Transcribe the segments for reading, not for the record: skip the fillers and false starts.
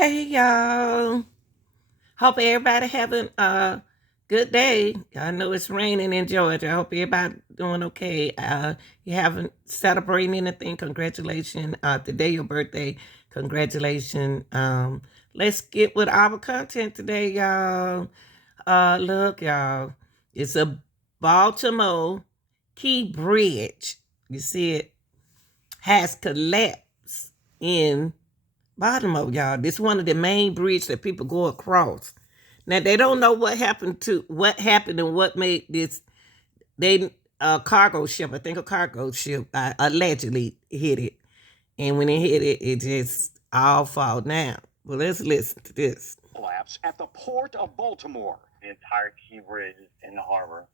Hey y'all. Hope everybody having a good day. I know it's raining in Georgia. I hope everybody doing okay. You haven't celebrating anything. Congratulations. Today your birthday. Congratulations. Let's get with our content today, y'all. Look, y'all. It's a Baltimore Key Bridge. You see it has collapsed in Baltimore, y'all. This is one of the main bridges that people go across. Now they don't know what happened and what made this. They cargo ship, I think a cargo ship, allegedly hit it, and when it hit it, it just all fall down. Well, let's listen to this. Collapse at the port of Baltimore. The entire Key Bridge in the harbor.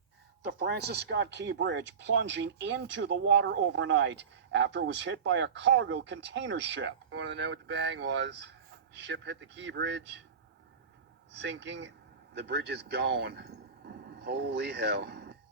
The Francis Scott Key Bridge plunging into the water overnight after it was hit by a cargo container ship. I wanted to know what the bang was. Ship hit the Key Bridge, sinking. The bridge is gone. Holy hell.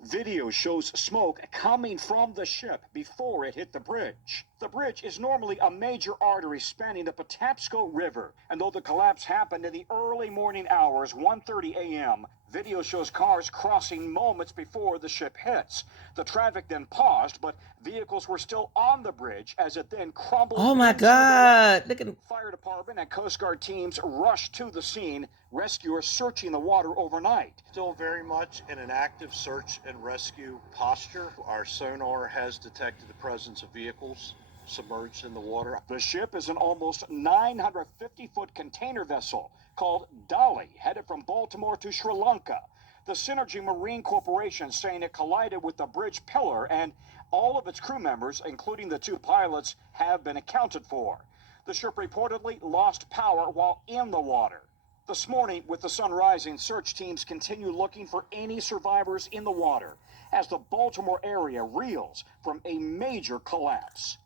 Video shows smoke coming from the ship before it hit the bridge. The bridge is normally a major artery spanning the Patapsco River, and though the collapse happened in the early morning hours, 1:30 a.m., video shows cars crossing moments before the ship hits. The traffic then paused, but vehicles were still on the bridge as it then crumbled. Oh my God! Look at Fire department and Coast Guard teams rushed to the scene, rescuers searching the water overnight. Still very much in an active search and rescue posture. Our sonar has detected the presence of vehicles submerged in the water. The ship is an almost 950-foot container vessel called Dolly, headed from Baltimore to Sri Lanka. The Synergy Marine Corporation saying it collided with the bridge pillar, and all of its crew members, including the two pilots, have been accounted for. The ship reportedly lost power while in the water. This morning, with the sun rising, search teams continue looking for any survivors in the water as the Baltimore area reels from a major collapse.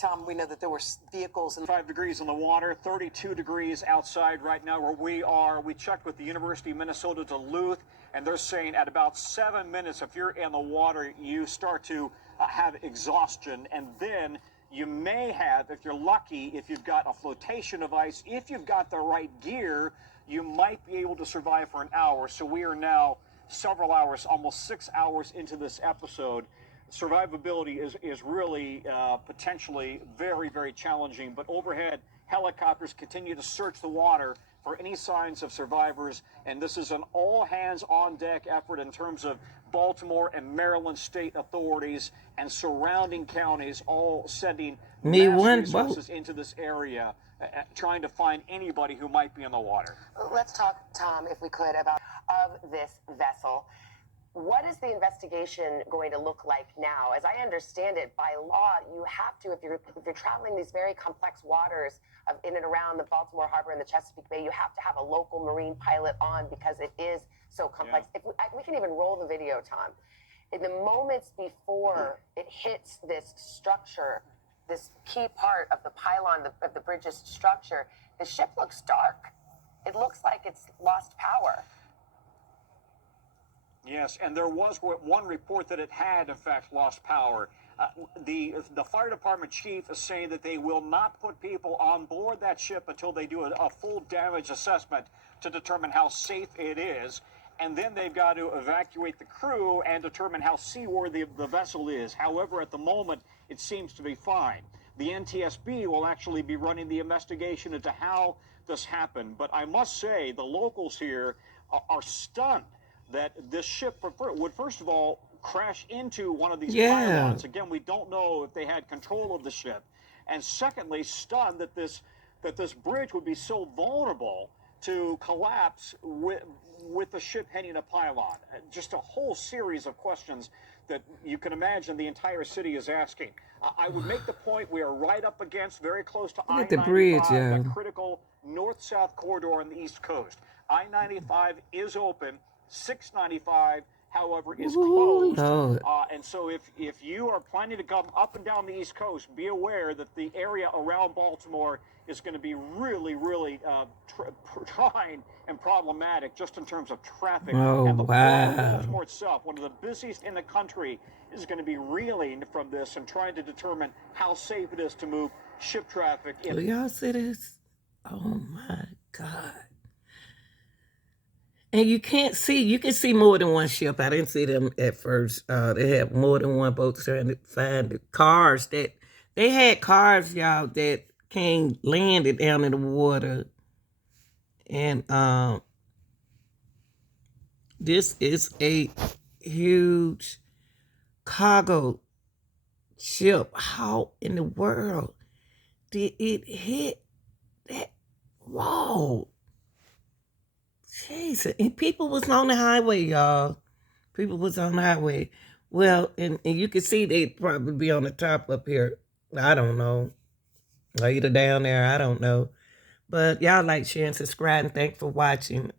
Tom, we know that there were vehicles and 5 degrees in the water, 32 degrees outside right now where we are. We checked with the University of Minnesota Duluth, and they're saying at about 7 minutes, if you're in the water, you start to have exhaustion, and then you may have, if you're lucky, if you've got a flotation device, if you've got the right gear, you might be able to survive for an hour. So we are now several hours, almost 6 hours into this episode. Survivability is really potentially very, very challenging. But overhead, helicopters continue to search the water for any signs of survivors. And this is an all-hands-on-deck effort in terms of Baltimore and Maryland state authorities and surrounding counties all sending resources into this area, trying to find anybody who might be in the water. Let's talk, Tom, if we could, about this vessel. What is the investigation going to look like now? As I understand it, by law, you have to, if you're traveling these very complex waters of in and around the Baltimore Harbor and the Chesapeake Bay, you have to have a local marine pilot on because it is so complex. Yeah. If we can even roll the video, Tom. In the moments before it hits this structure, this key part of the pylon of the bridge's structure, the ship looks dark. It looks like it's lost power. Yes, and there was one report that it had, in fact, lost power. The fire department chief is saying that they will not put people on board that ship until they do a full damage assessment to determine how safe it is. And then they've got to evacuate the crew and determine how seaworthy the vessel is. However, at the moment, it seems to be fine. The NTSB will actually be running the investigation into how this happened. But I must say, the locals here are stunned that this ship would, first of all, crash into one of these pylons. Again, we don't know if they had control of the ship. And secondly, stunned that this bridge would be so vulnerable to collapse with the ship hitting a pylon. Just a whole series of questions that you can imagine the entire city is asking. I would make the point we are right up against, very close to I-95, that critical north-south corridor on the East Coast. I-95 is open. 695, however, is closed. And so if you are planning to come up and down the East Coast, be aware that the area around Baltimore is going to be really, really trying and problematic just in terms of traffic. And the port of Baltimore itself, one of the busiest in the country, is going to be reeling from this and trying to determine how safe it is to move ship traffic. Do y'all see this? Oh my God. And you can see more than one ship. I didn't see them at first. They had more than one boat trying to find the cars that they had cars, y'all, that came landed down in the water. And this is a huge cargo ship. How in the world did it hit that wall? Jesus. And people was on the highway, y'all. People was on the highway. Well, and you can see they'd probably be on the top up here. I don't know. Or either down there, I don't know. But y'all like, share, and subscribe, and thanks for watching.